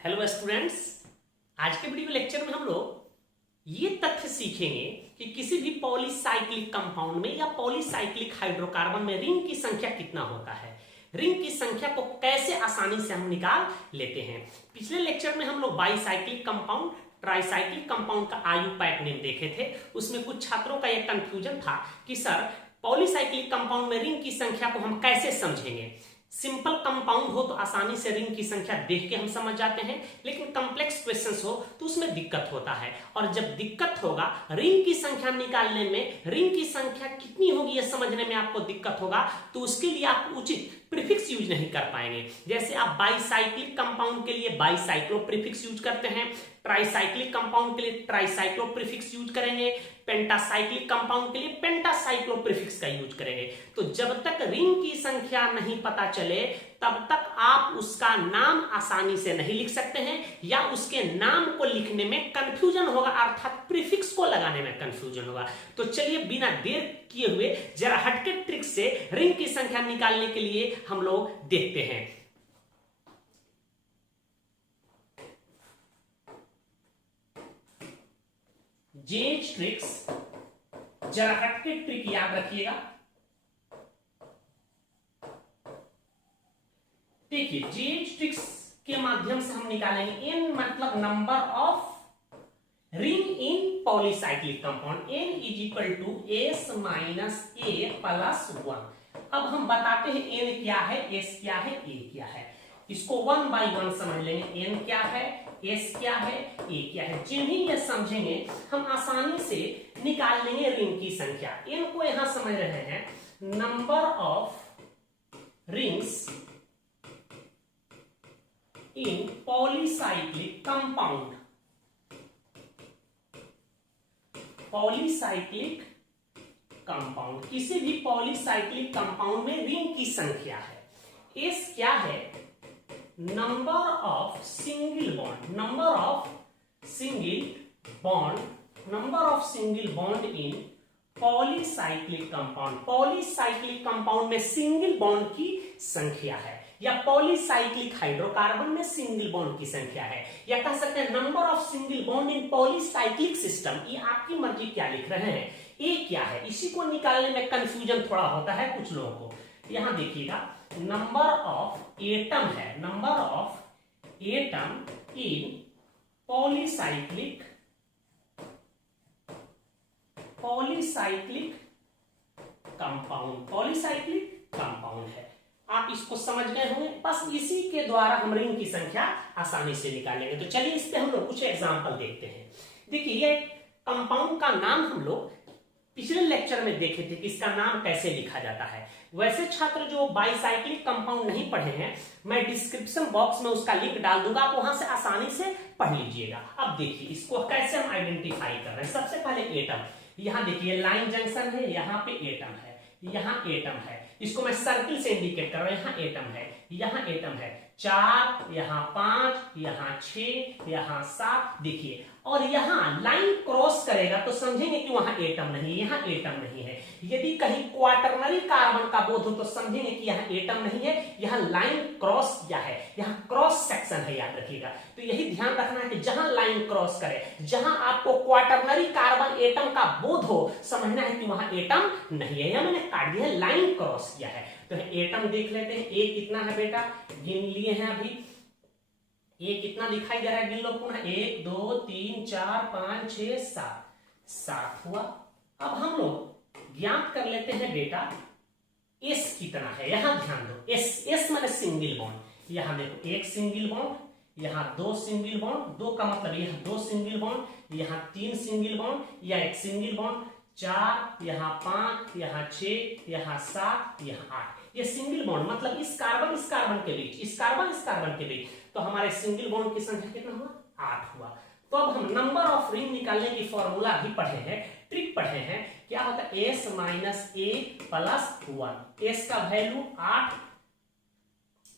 Hello students, आज के video lecture में हम लोग ये तथ्य सीखेंगे कि किसी भी पॉलीसाइक्लिक कंपाउंड में या पॉलीसाइक्लिक हाइड्रोकार्बन में रिंग की संख्या कितना होता है। रिंग की संख्या को कैसे आसानी से हम निकाल लेते हैं। पिछले लेक्चर में हम लोग बाईसाइक्लिक कंपाउंड, ट्राईसाइक्लिक कंपाउंड का आयु पैटर्न देखे थे। उसमें कुछ छात्रों का यह कंफ्यूजन था कि सर पॉलीसाइक्लिक कंपाउंड में रिंग की संख्या को हम कैसे समझेंगे। सिंपल कंपाउंड हो तो आसानी से रिंग की संख्या देख के हम समझ जाते हैं, लेकिन कॉम्प्लेक्स क्वेश्चंस हो तो उसमें दिक्कत होता है। और जब दिक्कत होगा रिंग की संख्या निकालने में, रिंग की संख्या कितनी होगी यह समझने में आपको दिक्कत होगा, तो उसके लिए आप उचित प्रीफिक्स यूज नहीं कर पाएंगे। जैसे आप बाईसाइक्लिक कंपाउंड के लिए बाईसाइक्लो प्रीफिक्स यूज करते हैं, ट्राईसाइक्लिक कंपाउंड के लिए ट्राईसाइक्लो प्रीफिक्स यूज करेंगे, पेंटासाइक्लिक कंपाउंड के लिए पेंटासाइक्लो प्रीफिक्स का यूज करेंगे। तो जब तक रिंग की संख्या नहीं पता चले तब तक आप उसका नाम आसानी से नहीं लिख सकते हैं, या उसके नाम को लिखने में कंफ्यूजन होगा, अर्थात प्रीफिक्स को लगाने में कंफ्यूजन होगा। तो चलिए बिना देर किए हुए जरा हटके ट्रिक से रिंग की संख्या निकालने के लिए हम लोग देखते हैं। जेएच ट्रिक्स, जरा हटके ट्रिक याद रखिएगा। देखिए जेएच ट्रिक्स के माध्यम से हम निकालेंगे n मतलब number of ring in polycyclic compound. n is equal to s minus a plus 1। अब हम बताते हैं n क्या है, s क्या है, a क्या है। इसको 1 बाई 1 समझ लेंगे। n क्या है, s क्या है, a क्या है। जिन्हें यह समझेंगे हम आसानी से निकाल लेंगे रिंग की संख्या। n को यहां समझ रहे हैं number of rings in polycyclic compound. Polycyclic compound, किसी भी पॉलीसाइक्लिक कंपाउंड में रिंग की संख्या है। एस क्या है, number of single bond, number of single bond, number of single bond in polycyclic compound. Polycyclic compound में सिंगल बॉन्ड की संख्या है, या पॉलीसाइक्लिक हाइड्रोकार्बन में सिंगल बॉन्ड की संख्या है, या कह सकते हैं number of single bond in polycyclic system. ये आपकी मर्जी क्या लिख रहे हैं। ए क्या है, इसी को निकालने में कंफ्यूजन थोड़ा होता है कुछ लोगों को। यहां देखिएगा नंबर ऑफ एटम है, number of atom in polycyclic compound, polycyclic compound है। आप इसको समझ गए होंगे। बस इसी के द्वारा हम रिंग की संख्या आसानी से निकालेंगे। तो चलिए इस पे हम लोग कुछ एग्जांपल देखते हैं। देखिए ये कंपाउंड का नाम हम लोग पिछले लेक्चर में देखे थे कि इसका नाम कैसे लिखा जाता है। वैसे छात्र जो बाईसाइक्लिक कंपाउंड नहीं पढ़े हैं, मैं डिस्क्रिप्शन बॉक्स में उसका लिंक डाल दूंगा, आप वहां से आसानी से पढ़ लीजिएगा। अब देखिए इसको कैसे हम आइडेंटिफाई कर रहे हैं। सबसे पहले एटम, यहां देखिए लाइन जंक्शन है, यहां पे एटम है, यहां एटम है। इसको मैं सर्किल से इंडिकेट कर रहा हूं। यहां एटम है, यहां एटम है, 4, यहां 5, यहां 6, यहां 7। देखिए और यहां लाइन क्रॉस करेगा तो समझेंगे कि वहां एटम नहीं, यहां एटम नहीं है। यदि कहीं क्वाटरनरी कार्बन का बोध हो तो समझेंगे कि यहां एटम नहीं है, यहां लाइन क्रॉस किया है, यहां क्रॉस सेक्शन है, याद रखिएगा। तो यही ध्यान रखना है कि जहां लाइन क्रॉस करे, जहां आपको क्वाटरनरी कार्बन एटम का बोध हो, समझना है कि वहां एटम नहीं है। यह मैंने काट दिया है, लाइन क्रॉस किया है। तो एटम देख लेते हैं। ए कितना है बेटा, गिन लिए हैं अभी। ए कितना दिखाई दे रहा है, गिन लो पुनः। 1 2 3 4 5 6 7, 7 हुआ। अब हम लोग ज्ञात कर लेते हैं बेटा एस कितना है। यहां ध्यान दो, एस, एस माने सिंगल बॉन्ड। यहां देखो एक सिंगल बॉन्ड, यहां 2 सिंगल बॉन्ड, 2 का मतलब यहां 2 सिंगल बॉन्ड, यहां 3 सिंगल बॉन्ड, या एक सिंगल बॉन्ड, 4, यहां 5, यहां 6, यहां 7, यहां 8। ये सिंगल बॉन्ड मतलब इस कार्बन के बीच, इस कार्बन के बीच। तो हमारे सिंगल बॉन्ड की संख्या कितना हुआ, 8 हुआ। तो अब हम नंबर ऑफ रिंग निकालने की फॉर्मूला भी पढ़े हैं, ट्रिक पढ़े हैं। क्या होता है, s minus a plus 1। s का वैल्यू 8,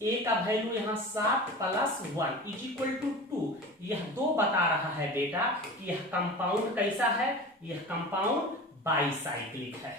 a का वैल्यू यहां 7 प्लस 1 इज इक्वल टू 2। यह 2 बता रहा है बेटा कि यह कंपाउंड कैसा है, यह कंपाउंड बाईसाइक्लिक है,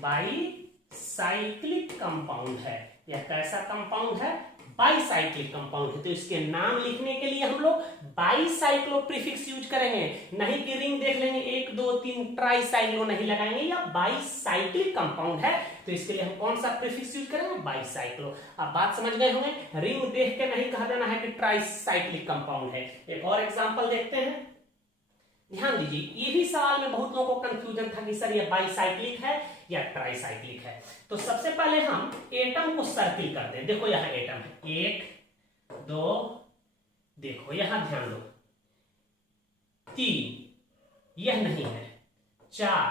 बाईसाइक्लिक कंपाउंड है। यह कैसा कंपाउंड है, बाईसाइक्लिक कंपाउंड है, तो इसके नाम लिखने के लिए हम लोग बाईसाइक्लो प्रीफिक्स यूज करेंगे, नहीं कि रिंग देख लेंगे 1 2 3 ट्राईसाइक्लो नहीं लगाएंगे, या बाईसाइक्लिक कंपाउंड है तो इसके लिए हम कौन सा प्रीफिक्स यूज करेंगे, बाईसाइक्लो। अब बात समझ गए होंगे, रिंग देख के नहीं कह देना है कि ट्राईसाइक्लिक कंपाउंड है। एक और एग्जांपल देखते हैं, ध्यान दीजिए, ये भी सवाल में बहुत लोगों को कंफ्यूजन था कि सर ये बाईसाइक्लिक है या ट्राईसाइक्लिक है। तो सबसे पहले हम एटम को सर्किल कर दें। देखो यहां एटम है 1 2, देखो यहां ध्यान दो 3, यह नहीं है 4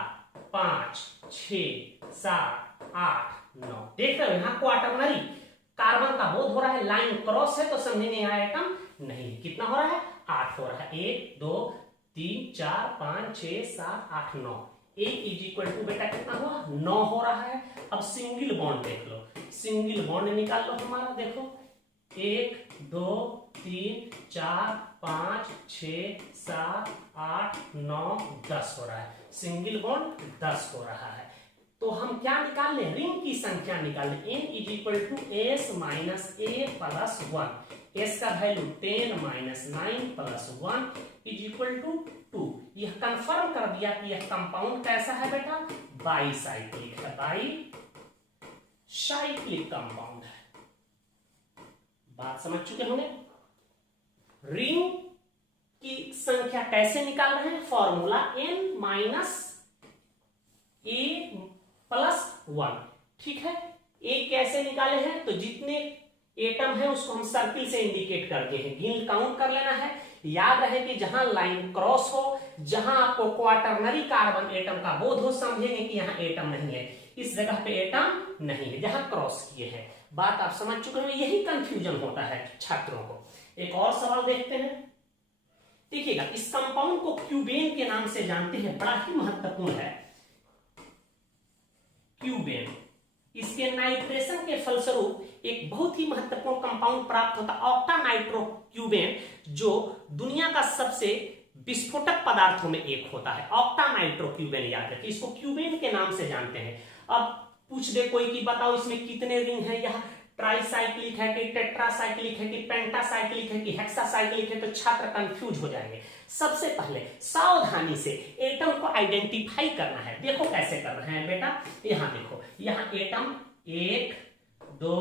5 6 7 8 9, देख रहे हो यहां क्वाटरनरी कार्बन का बोध हो रहा है, लाइन क्रॉस है तो समझेंगे यहां एटम नहीं है। कितना हो रहा है, 8 हो रहा है, 1 2 3 4 5 6 7 8 9, 1 इज इक्वल टू बेटा कितना हुआ, 9 हो रहा है। अब सिंगल बॉन्ड देख लो, सिंगल बॉन्ड निकाल लो हमारा, देखो 1 2 3 4 5 6 7 8 9 10 हो रहा है, सिंगल बॉन्ड 10 हो रहा है। तो हम क्या निकाल लें, रिंग की संख्या निकाल लें, n is equal to s minus a plus 1, s का value 10 minus 9 plus 1 is equal to 2। यह कंफर्म कर दिया कि यह कंपाउंड कैसा है बेटा, बाईसाइक्लिक है, बाईसाइक्लिक कंपाउंड है। बात समझ चुके होंगे। रिंग की संख्या कैसे निकाल रहे हैं, formula n minus a plus 1, ठीक है। ए कैसे निकाले हैं, तो जितने एटम है उसको हम सर्किल से इंडिकेट करते हैं, गिन काउंट कर लेना है। याद रहे कि जहां लाइन क्रॉस हो, जहां आपको क्वाटरनरी कार्बन एटम का बोध हो, समझेंगे कि यहां एटम नहीं है, इस जगह पे एटम नहीं है जहां क्रॉस किए हैं। बात आप समझ चुके हैं, यही कंफ्यूजन होता है छात्रों को। एक और सवाल देखते हैं, देखिएगा इस कंपाउंड को क्यूबेन के नाम से जानते हैं, बड़ा ही महत्वपूर्ण है क्यूबेन। इसके नाइट्रेशन के फलस्वरूप एक बहुत ही महत्वपूर्ण कंपाउंड प्राप्त होता है, ऑक्टा नाइट्रो क्यूबेन, जो दुनिया का सबसे विस्फोटक पदार्थों में एक होता है। ऑक्टा नाइट्रो क्यूबेन याद रखिए, इसको क्यूबेन के नाम से जानते हैं। अब पूछ दे कोई कि बताओ इसमें कितने रिंग है, यह ट्राईसाइक्लिक है कि टेट्रासाइक्लिक है कि पेंटासाइक्लिक है कि हेक्सासाइक्लिक है, तो छात्र कंफ्यूज हो जाएंगे। सबसे पहले सावधानी से एटम को आइडेंटिफाई करना है। देखो कैसे कर रहे हैं बेटा, यहां देखो, यहां एटम 1 2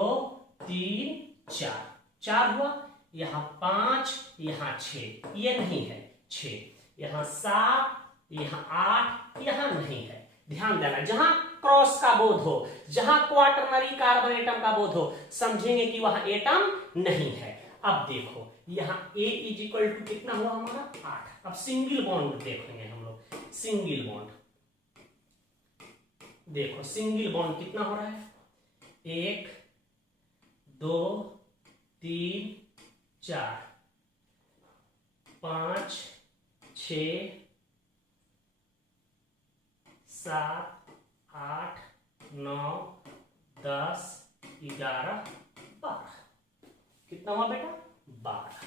3 4, 4 हुआ, यहां 5, यहां 6, ये नहीं है 6, यहां 7, यहां 8, यहां नहीं है। ध्यान देना, जहां क्रॉस का बोध हो, जहां क्वाटरनरी कार्बन एटम का बोध हो, समझेंगे कि वहां एटम नहीं है। अब देखो यहां A इज इक्वल टू कितना हुआ हमारा, 8। अब सिंगल बॉन्ड देखेंगे हम लोग, सिंगल बॉन्ड देखो, सिंगल बॉन्ड कितना हो रहा है, 1 2 3 4 5 6 7 8 9 10 11 12, कितना हुआ बेटा, 12।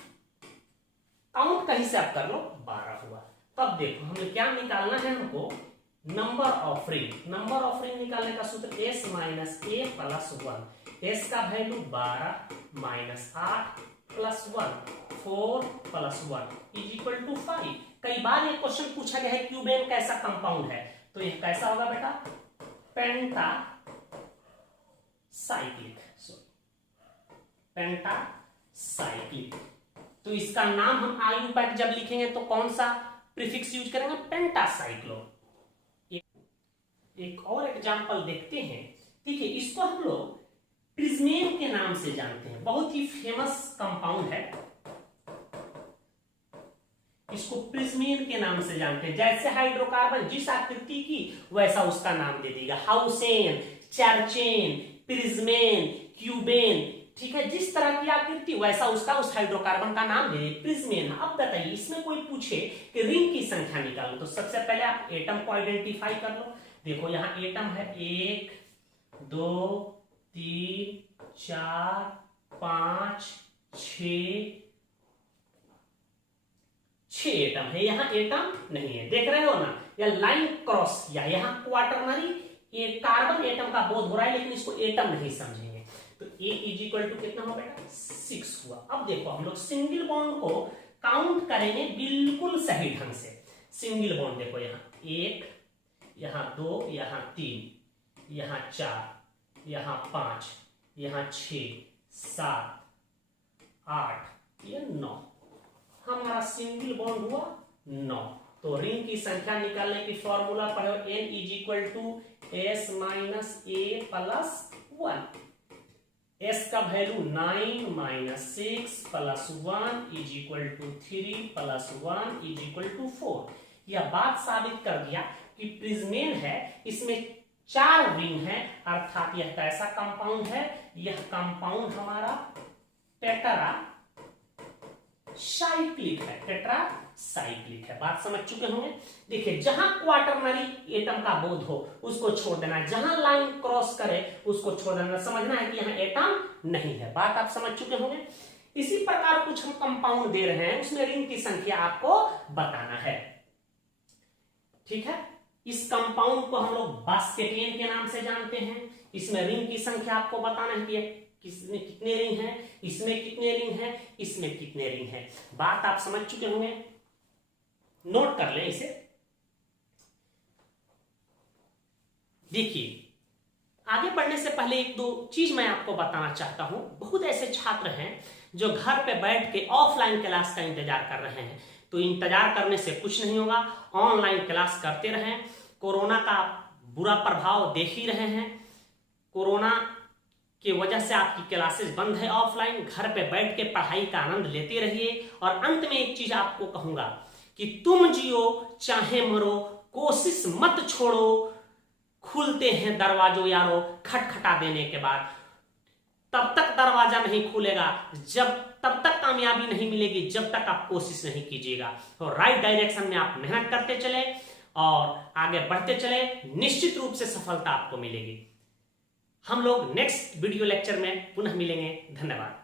काउंट कहीं से आप कर लो, 12 हुआ। तब देखो हमें क्या निकालना है, हमको number of ring. Number of ring निकालने का सूत्र s minus a plus 1, s का value 12 minus 8 plus 1, 4 plus 1 is equal to 5। कई बार ये क्वेश्चन पूछा गया है क्यूबेन कैसा कंपाउंड है, तो ये कैसा होगा बेटा, पेंटा साइक्लिक, पेंटा साइक्लिक। तो इसका नाम हम आयुपैट जब लिखेंगे तो कौन सा प्रीफिक्स यूज करेंगे, पेंटासाइक्लो। एक और एग्जांपल देखते हैं, देखिए इसको हम लोग प्रिज्मेन के नाम से जानते हैं, बहुत ही फेमस कंपाउंड है, इसको प्रिज्मेन के नाम से जानते हैं। जैसे हाइड्रोकार्बन जिस आकृति की वैसा उसका नाम दे देगा, हाउसेन, चर्चेन, प्रिज्मेन, क्यूबेन, ठीक है, जिस तरह की आकृति वैसा उसका उस हाइड्रोकार्बन का नाम दे दे, प्रिज्मेन। अब बताइए इसमें कोई पूछे कि रिंग की संख्या निकालो, तो सबसे पहले आप एटम को आइडेंटिफाई कर लो। देखो यहां एटम है 1 2 3 4 5 6 एटम है, यहां एटम नहीं है, देख रहे हो ना, यह लाइन क्रॉस किया, यहां क्वाटरनरी कार्बन एटम का बोध हो रहा है, लेकिन इसको एटम नहीं समझेंगे। तो तो A इज इक्वल टू कितना हुआ बेटा 6 हुआ। अब देखो हम लोग सिंगल बॉन्ड को काउंट करेंगे बिल्कुल सही ढंग से। सिंगल बॉन्ड देखो यहाँ 1, यहाँ 2, यहाँ 3, यहाँ 4, यहाँ 5, यहाँ 6, 7, 8, ये 9, हमारा सिंगल बॉन्ड हुआ 9। तो रिंग की संख्या निकालने की फॉर्मूला पढ़ो, n is equal to s minus a plus 1। s का value 9 minus 6 plus 1 is equal to 3 plus 1 is equal to 4। यह बात साबित कर दिया कि प्रिज्मेन है, इसमें 4 रिंग है, अर्थात यह कैसा कंपाउंड है, यह कंपाउंड हमारा टेट्रा साइक्लिक है, टेट्रा साइक्लिक है। बात समझ चुके होंगे। देखिए जहां क्वाटरनरी एटम का बोध हो उसको छोड़ देना है, जहां लाइन क्रॉस करे उसको छोड़ देना, समझना है कि यहां एटम नहीं है। बात आप समझ चुके होंगे। इसी प्रकार कुछ हम कंपाउंड दे रहे हैं, उसमें रिंग की संख्या आपको बताना है, ठीक है। इस कंपाउंड को हम लोग बास्केटियन के नाम से जानते हैं। इसमें रिंग की संख्या आपको बताना है कि किसमें कितने रिंग हैं, इसमें कितने रिंग हैं, इसमें कितने रिंग हैं। बात आप समझ चुके होंगे, नोट कर लें इसे। देखिए आगे बढ़ने से पहले एक दो चीज मैं आपको बताना चाहता हूं। बहुत ऐसे छात्र हैं जो घर पे बैठ के ऑफलाइन क्लास का इंतजार कर रहे हैं, तो इंतजार करने से कुछ नहीं होगा, ऑनलाइन क्लास करते रहें। कोरोना का बुरा प्रभाव देख ही रहे हैं, कोरोना की वजह से आपकी क्लासेस बंद है ऑफलाइन, घर पे बैठ के पढ़ाई का आनंद लेते रहिए। और अंत में एक चीज आपको कहूंगा कि तुम जियो चाहे मरो, कोशिश मत छोड़ो, खुलते हैं दरवाजों यारो खटखटा देने के बाद। तब तक दरवाजा नहीं खुलेगा, तब तक कामयाबी नहीं मिलेगी जब तक आप कोशिश नहीं कीजिएगा। तो राइट डायरेक्शन में आप मेहनत करते चले और आगे बढ़ते चले, निश्चित रूप से सफलता आपको मिलेगी। हम लोग नेक्स्ट वीडियो लेक्चर में पुनः मिलेंगे। धन्यवाद।